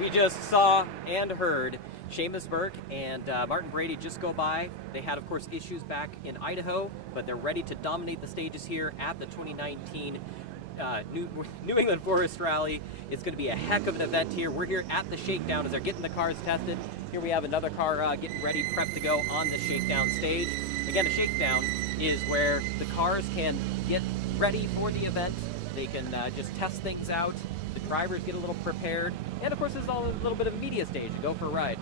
We just saw and heard Seamus Burke and Martin Brady just go by. They had, of course, issues back in Idaho, but they're ready to dominate the stages here at the 2019 New England Forest Rally. It's going to be a heck of an event here. We're here at the Shakedown as they're getting the cars tested. Here we have another car getting ready, prepped to go on the Shakedown stage. Again, a Shakedown is where the cars can get ready for the event. They can just test things out. The drivers get a little prepared. And of course, there's all a little bit of a media stage to go for a ride.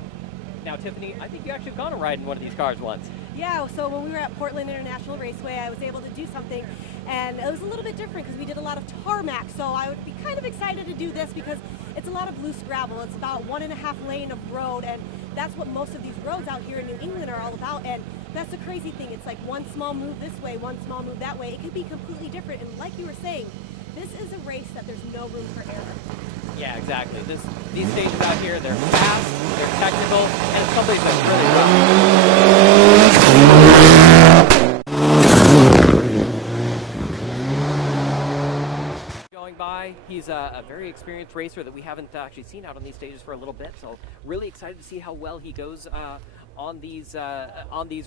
Now, Tiffany, I think you actually have gone a ride in one of these cars once. Yeah, so when we were at Portland International Raceway, I was able to do something, and it was a little bit different because we did a lot of tarmac, so I would be kind of excited to do this because it's a lot of loose gravel. It's about 1.5 lane of road, and that's what most of these roads out here in New England are all about, and that's the crazy thing. It's like one small move this way, one small move that way. It could be completely different, and like you were saying, this is a race that there's no room for error. Yeah, exactly. These stages out here, they're fast, they're technical, and it's someplace that's really rough. Going by, he's a very experienced racer that we haven't actually seen out on these stages for a little bit, so really excited to see how well he goes on these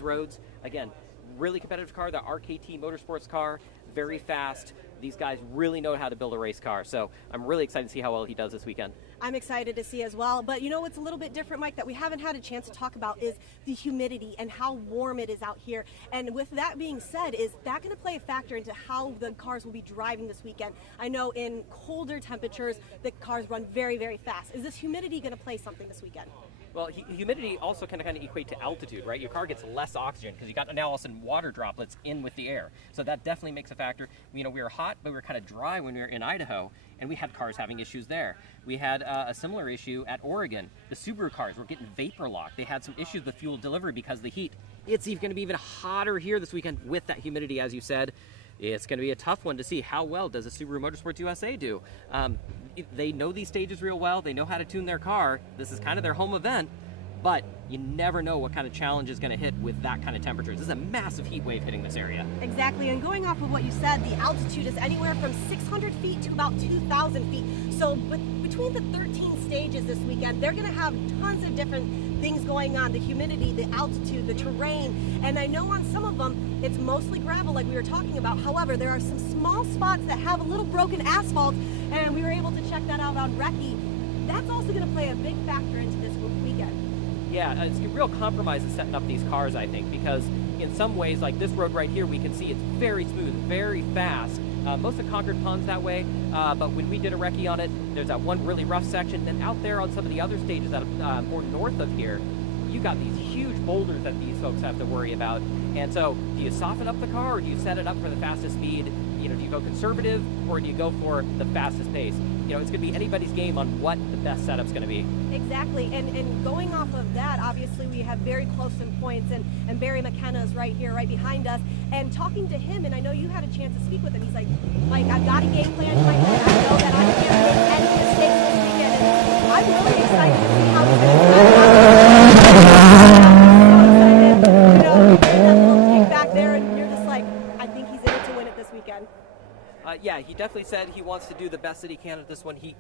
roads. Again, really competitive car, the RKT Motorsports car, very fast. These guys really know how to build a race car, so I'm really excited to see how well he does this weekend. I'm excited to see as well, but you know what's a little bit different, Mike, that we haven't had a chance to talk about is the humidity and how warm it is out here. And with that being said, is that going to play a factor into how the cars will be driving this weekend? I know in colder temperatures, the cars run very, very fast. Is this humidity going to play something this weekend? Well, humidity also kind of equate to altitude, right? Your car gets less oxygen because you got now all of a sudden water droplets in with the air. So that definitely makes a factor. You know, we were hot, but we were kind of dry when we were in Idaho, and we had cars having issues there. We had a similar issue at Oregon. The Subaru cars were getting vapor locked. They had some issues with fuel delivery because of the heat. It's going to be even hotter here this weekend with that humidity, as you said. It's going to be a tough one to see how well does the Subaru Motorsports USA do. They know these stages real well. They know how to tune their car. This is kind of their home event, but you never know what kind of challenge is going to hit with that kind of temperatures. This is a massive heat wave hitting this area. Exactly, and going off of what you said, the altitude is anywhere from 600 feet to about 2,000 feet. So between the 13 stages this weekend, they're going to have tons of different things going on, the humidity, the altitude, the terrain, and I know on some of them it's mostly gravel like we were talking about. However, there are some small spots that have a little broken asphalt, and we were able to check that out on Recce. That's also going to play a big factor into this weekend. Yeah, it's a real compromise in setting up these cars, I think, because in some ways, like this road right here, we can see it's very smooth, very fast. Most of Concord Pond's that way, but when we did a recce on it, there's that one really rough section. Then out there on some of the other stages that are more north of here, you got these huge boulders that these folks have to worry about. And so, do you soften up the car, or do you set it up for the fastest speed? You know, do you go conservative, or do you go for the fastest pace? You know, it's going to be anybody's game on what the best setup's going to be. Exactly, and going off of that, obviously we have very close in points, and Barry McKenna is right here, right behind us, and talking to him, and I know you had a chance to speak with him, he's like, Mike, I've got a game plan in my head, I know that I can't make any mistakes this weekend, and I'm really excited to see how this is going to so excited, you know, you get that little kick back there, and you're just like, I think he's in it to win it this weekend. Yeah, he definitely said he wants to do the best that he can at this one. He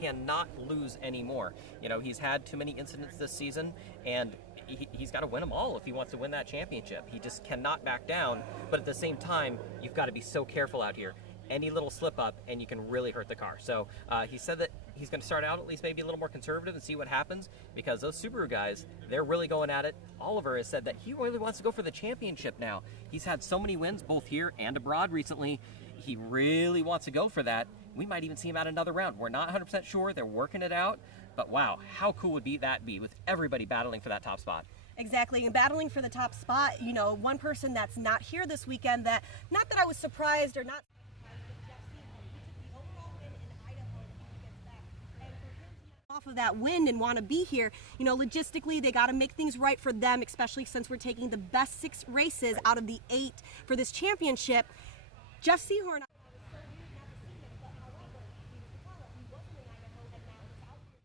cannot lose anymore. You know, he's had too many incidents this season, and he's got to win them all if he wants to win that championship. He just cannot back down, but at the same time, you've got to be so careful out here. Any little slip up, and you can really hurt the car. So he said that he's going to start out at least maybe a little more conservative and see what happens, because those Subaru guys, they're really going at it. Oliver has said that he really wants to go for the championship now. He's had so many wins, both here and abroad recently. He really wants to go for that. We might even see him out another round. We're not 100% sure. They're working it out. But wow, how cool would that be with everybody battling for that top spot? Exactly, and battling for the top spot, you know, one person that's not here this weekend that, not that I was surprised or not, off of that win and want to be here, you know, logistically they got to make things right for them, especially since we're taking the best 6 races out of the 8 for this championship. Jeff Seahorn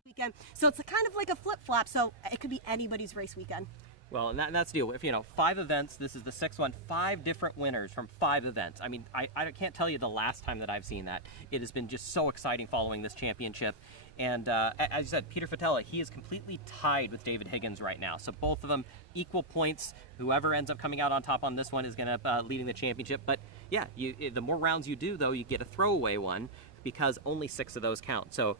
weekend, so it's kind of like a flip-flop, so it could be anybody's race weekend. Well, and that's the deal. If 5 events, this is the 6th one, 5 different winners from 5 events. I mean, I can't tell you the last time that I've seen that. It has been just so exciting following this championship. And as you said, Peter Fatella, he is completely tied with David Higgins right now. So both of them equal points. Whoever ends up coming out on top on this one is going to leading the championship. But yeah, the more rounds you do, though, you get a throwaway one because only 6 of those count. So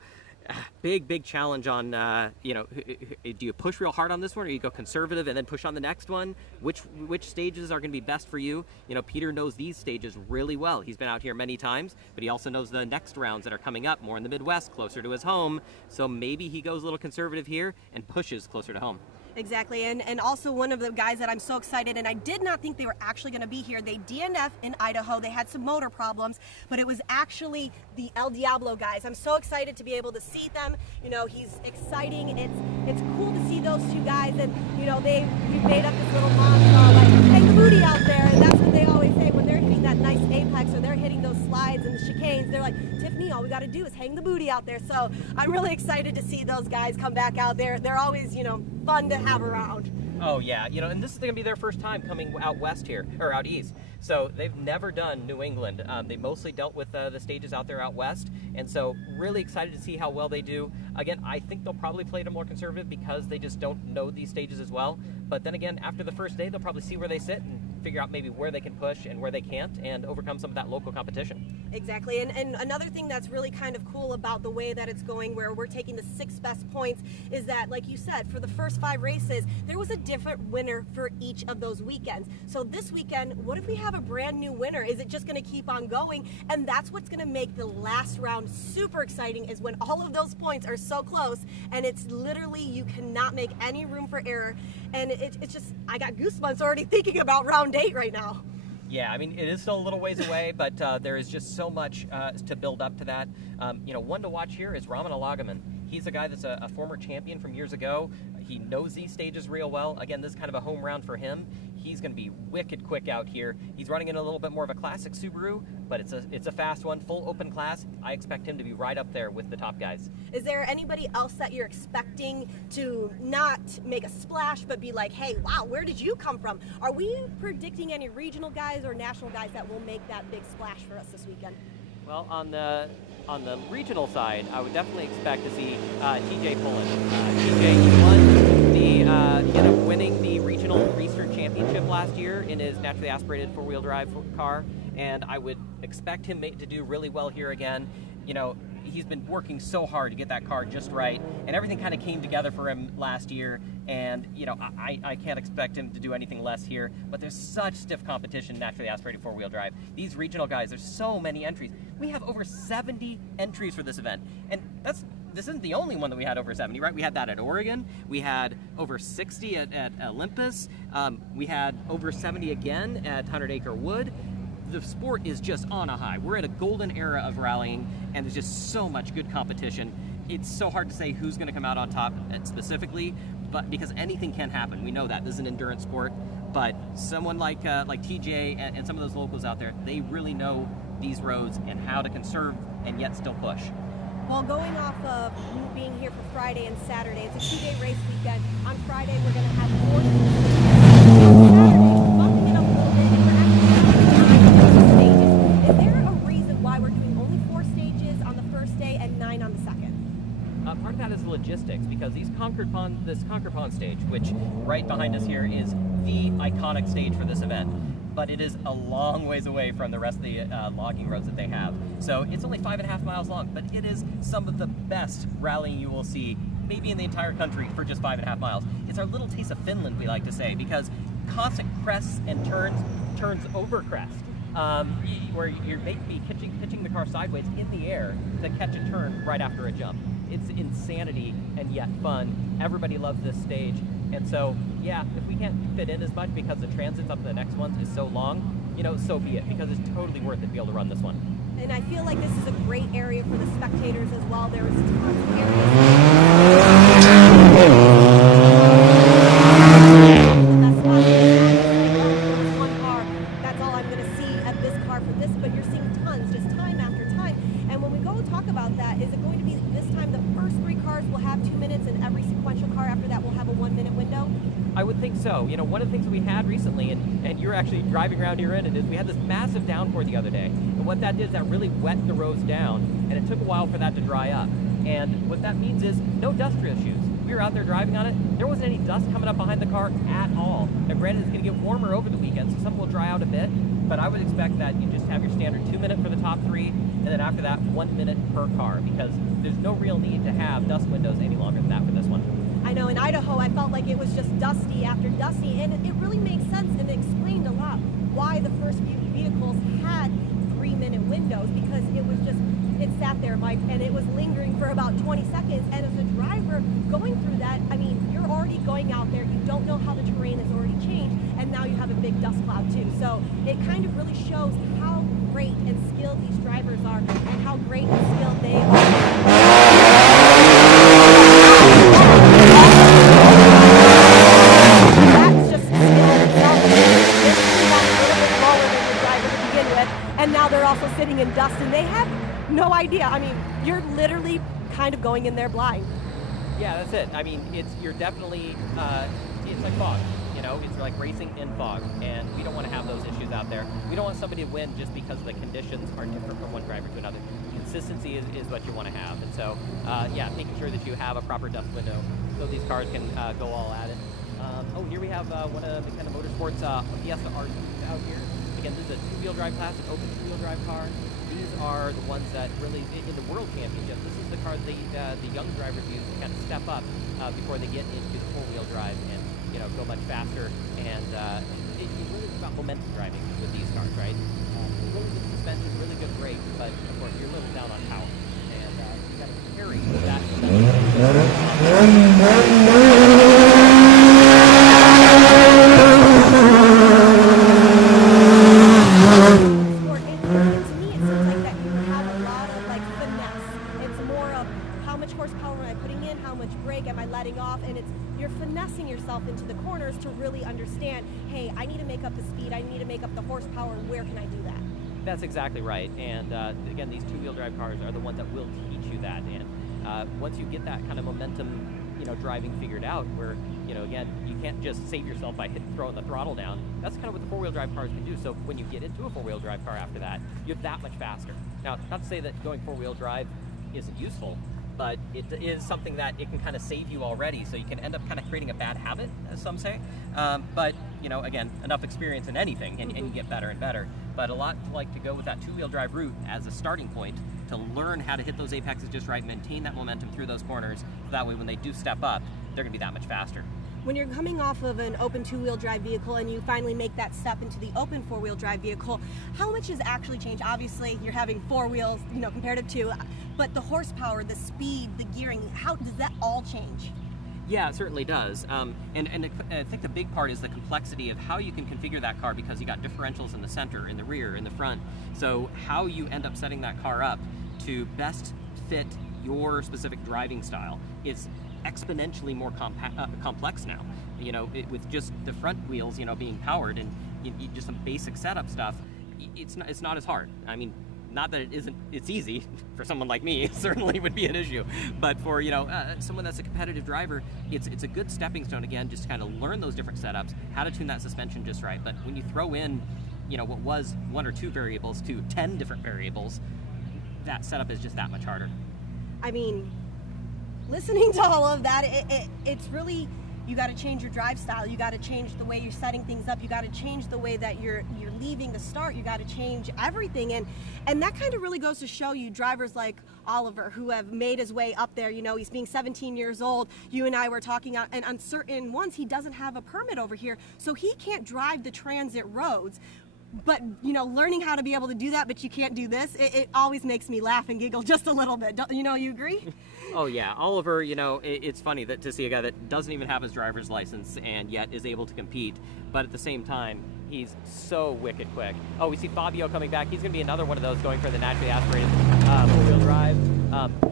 big challenge on, do you push real hard on this one, or you go conservative and then push on the next one? Which stages are going to be best for you? Peter knows these stages really well. He's been out here many times, but he also knows the next rounds that are coming up more in the Midwest, closer to his home. So maybe he goes a little conservative here and pushes closer to home. Exactly, and also one of the guys that I'm so excited, and I did not think they were actually going to be here. They DNF in Idaho. They had some motor problems, but it was actually the El Diablo guys. I'm so excited to be able to see them. He's exciting. It's cool to see those 2 guys, and we've made up this little mantra like hang the booty out there, and that's what they always say when they're hitting that nice apex or they're hitting those slides and the chicanes. They're like, Tiffany, all we got to do is hang the booty out there. So I'm really excited to see those guys come back out there. They're always fun to have around. Oh yeah, and this is going to be their first time coming out west here, or out east. So they've never done New England. They mostly dealt with the stages out there out west, and so really excited to see how well they do. Again, I think they'll probably play it more conservative because they just don't know these stages as well. But then again, after the first day, they'll probably see where they sit and figure out maybe where they can push and where they can't, and overcome some of that local competition. Exactly, and another thing that's really kind of cool about the way that it's going, where we're taking the 6 best points, is that, like you said, for the first 5 races, there was a different winner for each of those weekends. So this weekend, what if we have a brand new winner? Is it just going to keep on going? And that's what's going to make the last round super exciting, is when all of those points are so close, and it's literally, you cannot make any room for error. And it's just, I got goosebumps already thinking about round 8 right now. Yeah, I mean, it is still a little ways away, but there is just so much to build up to that. One to watch here is Raman Alagaman. He's a guy that's a former champion from years ago. He knows these stages real well. Again, this is kind of a home round for him. He's going to be wicked quick out here. He's running in a little bit more of a classic Subaru, but it's a fast one, full open class. I expect him to be right up there with the top guys. Is there anybody else that you're expecting to not make a splash, but be like, hey, wow, where did you come from? Are we predicting any regional guys or national guys that will make that big splash for us this weekend? Well, on the regional side, I would definitely expect to see TJ Pullen. TJ, he ended up winning the regional Eastern Championship last year in his naturally aspirated four-wheel drive car, and I would expect him to do really well here again. He's been working so hard to get that car just right, and everything kind of came together for him last year, and I can't expect him to do anything less here, but there's such stiff competition naturally aspirated four-wheel drive. These regional guys, there's so many entries. We have over 70 entries for this event, and this isn't the only one that we had over 70, right? We had that at Oregon, we had over 60 at Olympus, we had over 70 again at 100 Acre Wood. The sport is just on a high. We're at a golden era of rallying, and there's just so much good competition. It's so hard to say who's going to come out on top specifically, but because anything can happen. We know that this is an endurance sport, but someone like TJ and some of those locals out there, they really know these roads and how to conserve and yet still push. Well, going off of being here for Friday and Saturday, it's a 2-day race weekend. On Friday, we're going to have 4 Saturday, bumping it up a little bit, and we're actually stages. Is there a reason why we're doing only 4 stages on the first day and 9 on the second? Part of that is logistics, because this Concord Pond stage, which right behind us here, is the iconic stage for this event. But it is a long ways away from the rest of the logging roads that they have. So it's only 5.5 miles long, but it is some of the best rallying you will see, maybe in the entire country, for just 5.5 miles. It's our little taste of Finland, we like to say, because constant crests and turns over crest, where you're maybe pitching the car sideways in the air to catch a turn right after a jump. It's insanity and yet fun. Everybody loves this stage. And so, yeah, if we can't fit in as much because the transits up to the next ones is so long, so be it, because it's totally worth it to be able to run this one. And I feel like this is a great area for the spectators as well. There was tons of areas. One car, that's all I'm going to see at this car for this, but you're seeing tons, just time after time. And when we go talk about that. Is it going to be this time the first 3 cars will have 2 minutes and every sequential car after that will have a 1-minute window? I would think so. You know, one of the things we had recently, and you're actually driving around here in it, is we had this massive downpour the other day. And what that did is that really wet the roads down, and it took a while for that to dry up. And what that means is no dust issues. We were out there driving on it. There wasn't any dust coming up behind the car at all. Now, granted, it's going to get warmer over the weekend, so some will dry out a bit. But I would expect that you just have your standard 2-minute for the top 3, and then after that, 1 minute per car, because there's no real need to have dust windows any longer than that for this one. I know in Idaho, I felt like it was just dusty after dusty, and it really makes sense, and it explained a lot why the first few vehicles had 3-minute windows, because it sat there, Mike, and it was lingering for about 20 seconds. And as a driver going through that, I mean, you're already going out there, you don't know how the terrain has already changed, and now you have a big dust cloud too. So it kind of really shows how great and skilled these drivers are, and how great and skilled they are. That's just skill in itself. This is a little bit lower than your driver to begin with, and now they're also sitting in dust, and they have no idea. I mean, you're literally kind of going in there blind. Yeah, that's it. I mean, you're definitely, it's like fog. You know, it's like racing in fog, and we don't want to have those issues out there. We don't want somebody to win just because the conditions are different from one driver to another. Consistency is what you want to have, and so, yeah, making sure that you have a proper dust window so these cars can go all at it. Here we have one of the kind of motorsports Fiesta R2s out here. Again, this is a 2-wheel drive class, an open 2-wheel drive car. These are the ones that really, in the World Championship, this is the car the young drivers use to kind of step up before they get into the 4-wheel drive and, you know, go much faster. And it really is about momentum driving with these cars, right? Really good suspension, really good brakes, but of course you're a little down on power. And you got to carry that into the corners to really understand, hey, I need to make up the speed, I need to make up the horsepower, where can I do that? That's exactly right. And again, these 2-wheel drive cars are the ones that will teach you that. And once you get that kind of momentum, you know, driving figured out, where, you know, again, you can't just save yourself by throwing the throttle down. That's kind of what the 4-wheel drive cars can do. So when you get into a 4-wheel drive car after that, you're that much faster. Now, not to say that going 4-wheel drive isn't useful, but it is something that it can kind of save you already, so you can end up kind of creating a bad habit, as some say. But, you know, again, enough experience in anything, and you get better and better. But a lot like to go with that 2-wheel drive route as a starting point to learn how to hit those apexes just right, maintain that momentum through those corners, so that way when they do step up, they're going to be that much faster. When you're coming off of an open 2-wheel drive vehicle and you finally make that step into the open 4-wheel drive vehicle, how much has actually changed? Obviously, you're having 4 wheels, you know, compared to 2, but the horsepower, the speed, the gearing, how does that all change? Yeah, it certainly does. And I think the big part is the complexity of how you can configure that car, because you got differentials in the center, in the rear, in the front. So how you end up setting that car up to best fit your specific driving style is exponentially more complex now. You know, with just the front wheels, you know, being powered and just some basic setup stuff, it's not as hard. I mean, not that it's easy for someone like me. It certainly would be an issue, but for, you know, someone that's a competitive driver, it's a good stepping stone, again, just to kind of learn those different setups, how to tune that suspension just right. But when you throw in, you know, what was 1 or 2 variables to 10 different variables, that setup is just that much harder. I mean, listening to all of that, it's really, you got to change your drive style, you got to change the way you're setting things up, you got to change the way that you're leaving the start, you got to change everything. And that kind of really goes to show you drivers like Oliver, who have made his way up there. You know, he's being 17 years old. You and I were talking, and on certain ones he doesn't have a permit over here, so he can't drive the transit roads. But, you know, learning how to be able to do that, but you can't do this, it always makes me laugh and giggle just a little bit. You know, you agree? Oh yeah, Oliver, you know, it's funny that to see a guy that doesn't even have his driver's license and yet is able to compete, but at the same time, he's so wicked quick. Oh, we see Fabio coming back. He's going to be another one of those going for the naturally aspirated 4-wheel drive.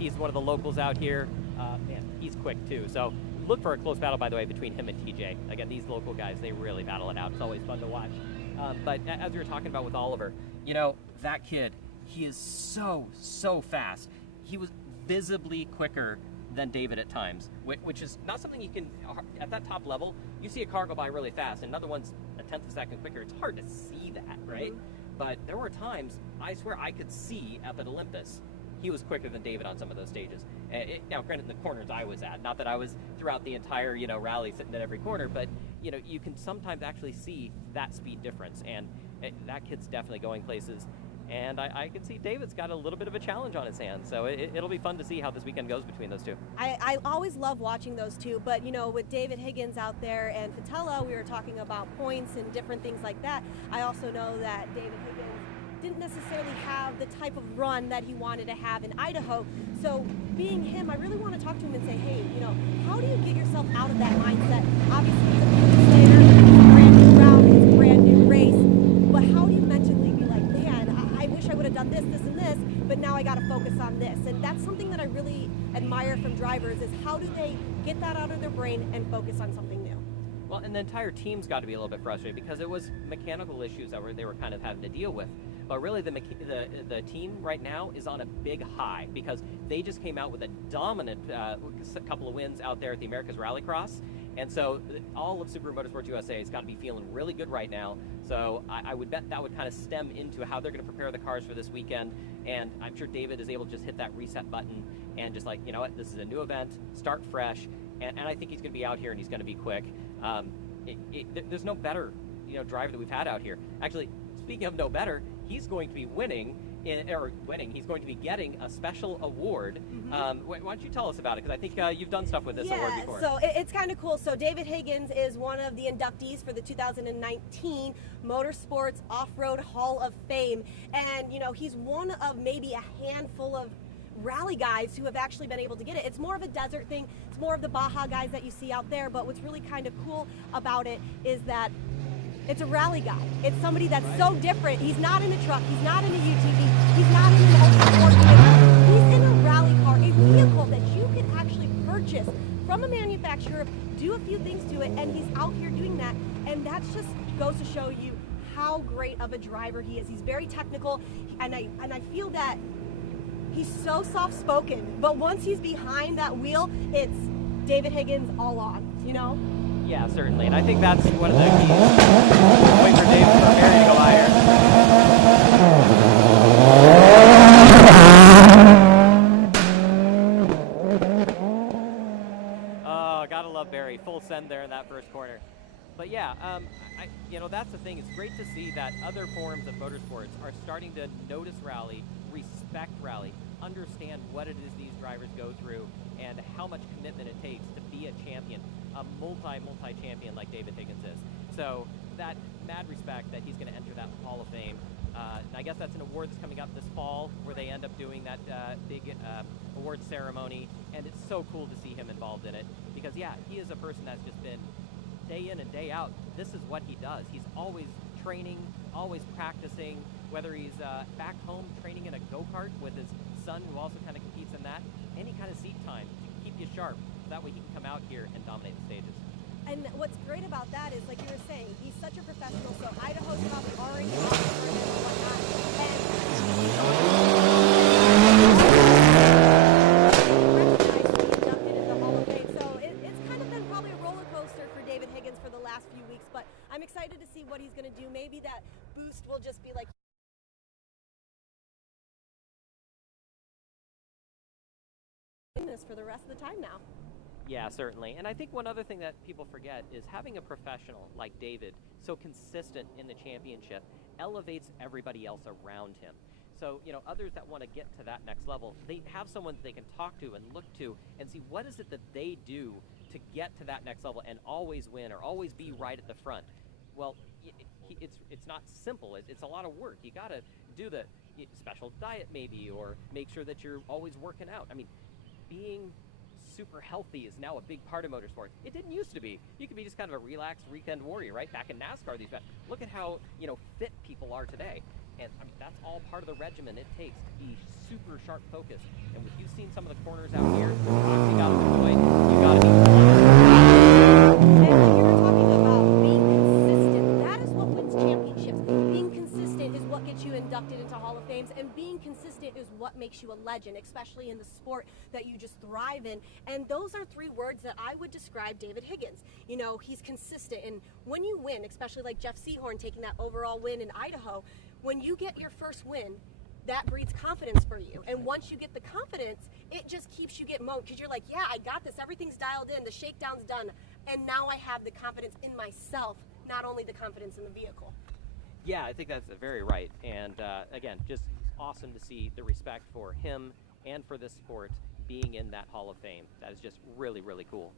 He's one of the locals out here. Man, he's quick too. So look for a close battle, by the way, between him and TJ. Again, these local guys, they really battle it out. It's always fun to watch. But as we were talking about with Oliver, you know, that kid, he is so fast. he was visibly quicker than David at times, which is not something you can, at that top level, you see a car go by really fast, and another one's a tenth of a second quicker. It's hard to see that, right? But there were times, I swear, I could see up at Olympus, he was quicker than David on some of those stages. Now, granted, the corners I was at, not that I was throughout the entire, rally sitting at every corner, but, you can sometimes actually see that speed difference, and that kid's definitely going places. And I can see David's got a little bit of a challenge on his hands, so it'll be fun to see how this weekend goes between those two. I always love watching those two, but with David Higgins out there and Fatella, we were talking about points and different things like that. I also know that David Higgins didn't necessarily have the type of run that he wanted to have in Idaho. So being him, I really want to talk to him and say, hey, how do you get yourself out of that mindset? Obviously, it's a new skater, it's a brand new round, it's a brand new race, but how do you mentally be like, man, I wish I would have done this, and this, but now I got to focus on this. And that's something that I really admire from drivers, is how do they get that out of their brain and focus on something new? Well, and the entire team's got to be a little bit frustrated because it was mechanical issues that they were kind of having to deal with. But really, the team right now is on a big high because they just came out with a dominant couple of wins out there at the America's Rallycross. And so all of Subaru Motorsports USA has got to be feeling really good right now. So I would bet that would kind of stem into how they're going to prepare the cars for this weekend. And I'm sure David is able to just hit that reset button and just like, what, this is a new event, start fresh. And I think he's going to be out here and he's going to be quick. There's no better, driver that we've had out here. Actually, speaking of no better, he's going to be he's going to be getting a special award. Why don't you tell us about it? Because I think you've done stuff with this award before. So it's kind of cool. So David Higgins is one of the inductees for the 2019 Motorsports Off-Road Hall of Fame. And, he's one of maybe a handful of rally guys who have actually been able to get it. It's more of a desert thing. It's more of the Baja guys that you see out there. But what's really kind of cool about it is that it's a rally guy. It's somebody that's so different. He's not in a truck. He's not in a UTV. He's not in an ultra-sport vehicle. He's in a rally car, a vehicle that you can actually purchase from a manufacturer, do a few things to it, and he's out here doing that. And that just goes to show you how great of a driver he is. He's very technical, and I feel that he's so soft-spoken. But once he's behind that wheel, it's David Higgins all on, Yeah, certainly, and I think that's one of the keys. Wait for David for Mary to go higher. Oh, gotta love Barry. Full send there in that first corner. But yeah, that's the thing. It's great to see that other forms of motorsports are starting to notice rally, respect rally, understand what it is these drivers go through, and how much commitment it takes to be a champion, a multi-champion like David Higgins is. So that mad respect that he's going to enter that Hall of Fame. And I guess that's an award that's coming up this fall where they end up doing that big award ceremony. And it's so cool to see him involved in it because, yeah, he is a person that's just been day in and day out. This is what he does. He's always training, always practicing, whether he's back home training in a go-kart with his son who also kind of competes in that, any kind of seat time to keep you sharp. That way he can come out here and dominate the stages. And what's great about that is, like you were saying, he's such a professional. So Idaho's probably already off the tournament and whatnot. And inducted in the Hall of Fame. So it's kind of been probably a roller coaster for David Higgins for the last few weeks. But I'm excited to see what he's going to do. Maybe that boost will just be like in this for the rest of the time now. Yeah, certainly. And I think one other thing that people forget is having a professional like David, so consistent in the championship, elevates everybody else around him. So, others that want to get to that next level, they have someone they can talk to and look to and see what is it that they do to get to that next level and always win or always be right at the front. Well, it's not simple. It's a lot of work. You got to do the special diet maybe, or make sure that you're always working out. I mean, being super healthy is now a big part of motorsport. It didn't used to be. You could be just kind of a relaxed weekend warrior, right? Back in NASCAR, look at how fit people are today, and I mean that's all part of the regimen it takes to be super sharp focused. And if you've seen some of the corners out here, you got to enjoy. You got to be. And when you're talking about being consistent, that is what wins championships. Being consistent is what gets you inducted into Hall of Fames, and being consistent consistent is what makes you a legend, especially in the sport that you just thrive in. And those are 3 words that I would describe David Higgins. You know, he's consistent, and when you win, especially like Jeff Seahorn taking that overall win in Idaho, when you get your first win, that breeds confidence for you. And once you get the confidence, it just keeps you getting moved, because you're like, yeah, I got this, everything's dialed in, the shakedown's done, and now I have the confidence in myself, not only the confidence in the vehicle. Yeah, I think that's very right. And again, just awesome to see the respect for him and for this sport being in that Hall of Fame. That is just really, really cool.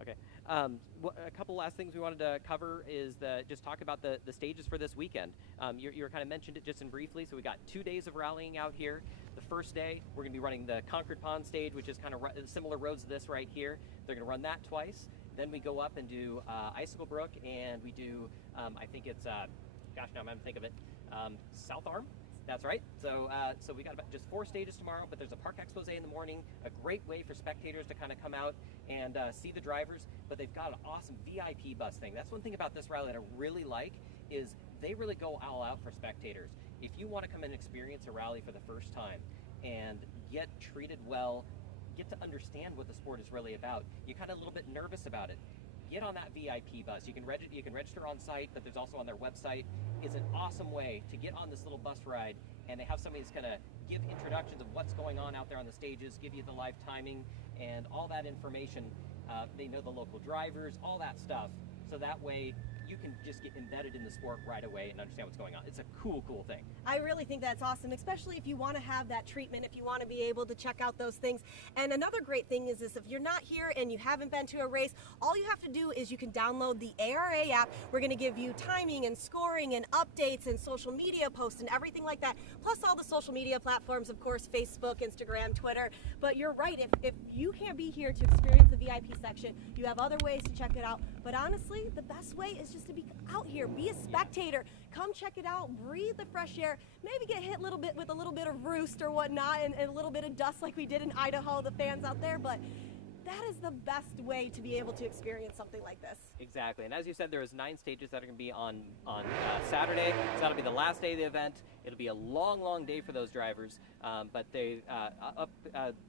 Okay. A couple last things we wanted to cover is just talk about the stages for this weekend. You kind of mentioned it just in briefly. So we got 2 days of rallying out here. The first day, we're going to be running the Concord Pond stage, which is kind of similar roads to this right here. They're going to run that twice. Then we go up and do Icicle Brook, and we do, I think it's, gosh, now I'm going to think of it, South Arm. That's right. So we got about just 4 stages tomorrow, but there's a park expose in the morning, a great way for spectators to kind of come out and see the drivers, but they've got an awesome VIP bus thing. That's one thing about this rally that I really like, is they really go all out for spectators. If you want to come and experience a rally for the first time and get treated well, get to understand what the sport is really about, you're kind of a little bit nervous about it, get on that VIP bus. You can register on site, but there's also on their website. It's an awesome way to get on this little bus ride, and they have somebody that's going to give introductions of what's going on out there on the stages, give you the live timing and all that information. They know the local drivers, all that stuff, so that way you can just get embedded in the sport right away and understand what's going on. It's a cool thing. I really think that's awesome, especially if you want to have that treatment, if you want to be able to check out those things. And another great thing is this: if you're not here and you haven't been to a race, all you have to do is you can download the ARA app. We're going to give you timing and scoring and updates and social media posts and everything like that, plus all the social media platforms, of course, Facebook, Instagram, Twitter. But you're right, if you can't be here to experience the VIP section, you have other ways to check it out. But honestly, the best way is just to be out here, be a spectator, come check it out, breathe the fresh air, maybe get hit a little bit with a little bit of roost or whatnot, and a little bit of dust like we did in Idaho, the fans out there, but that is the best way to be able to experience something like this. Exactly, and as you said, there is 9 stages that are going to be on Saturday, so that'll be the last day of the event. It'll be a long day for those drivers, but they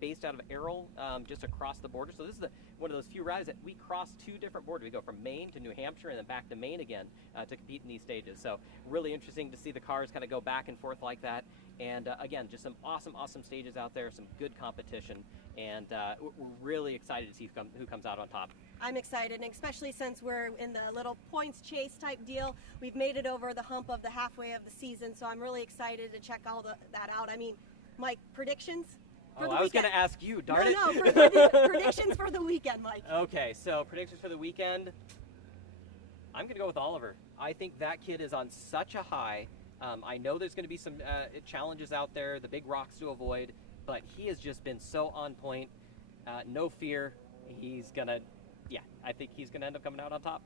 based out of Errol, just across the border. So this is one of those few rallies that we cross 2 different borders. We go from Maine to New Hampshire and then back to Maine again to compete in these stages. So really interesting to see the cars kind of go back and forth like that. And again, just some awesome stages out there, some good competition, and we're really excited to see who comes out on top. I'm excited, and especially since we're in the little points chase type deal, we've made it over the hump of the halfway of the season, so I'm really excited to check all that out. I mean, Mike, predictions for the weekend? I was going to ask you, darn it. No, predictions for the weekend, Mike. Okay, so predictions for the weekend, I'm going to go with Oliver. I think that kid is on such a high. I know there's going to be some challenges out there, the big rocks to avoid, but he has just been so on point. No fear. He's going to, I think he's going to end up coming out on top.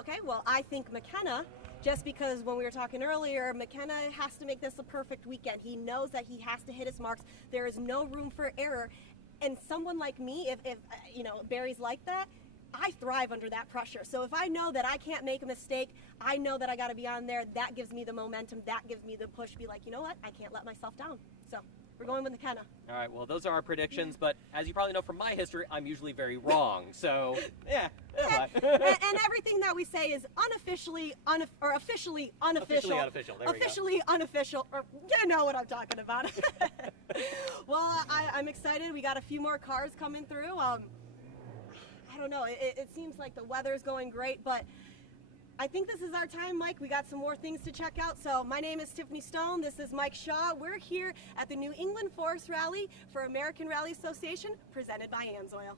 Okay, well, I think McKenna, just because when we were talking earlier, McKenna has to make this a perfect weekend. He knows that he has to hit his marks. There is no room for error. And someone like me, if Barry's like that, I thrive under that pressure. So if I know that I can't make a mistake, I know that I got to be on there. That gives me the momentum. That gives me the push to be like, you know what? I can't let myself down. So we're going with McKenna. All right. Well, those are our predictions. But as you probably know from my history, I'm usually very wrong. So and everything that we say is officially unofficial. Officially unofficial. There officially unofficial. Or you know what I'm talking about. Well, I'm excited. We got a few more cars coming through. I don't know, it seems like the weather's going great, but I think this is our time, Mike. We got some more things to check out. So my name is Tiffany Stone. This is Mike Shaw. We're here at the New England Forest Rally for American Rally Association, presented by AMSOIL.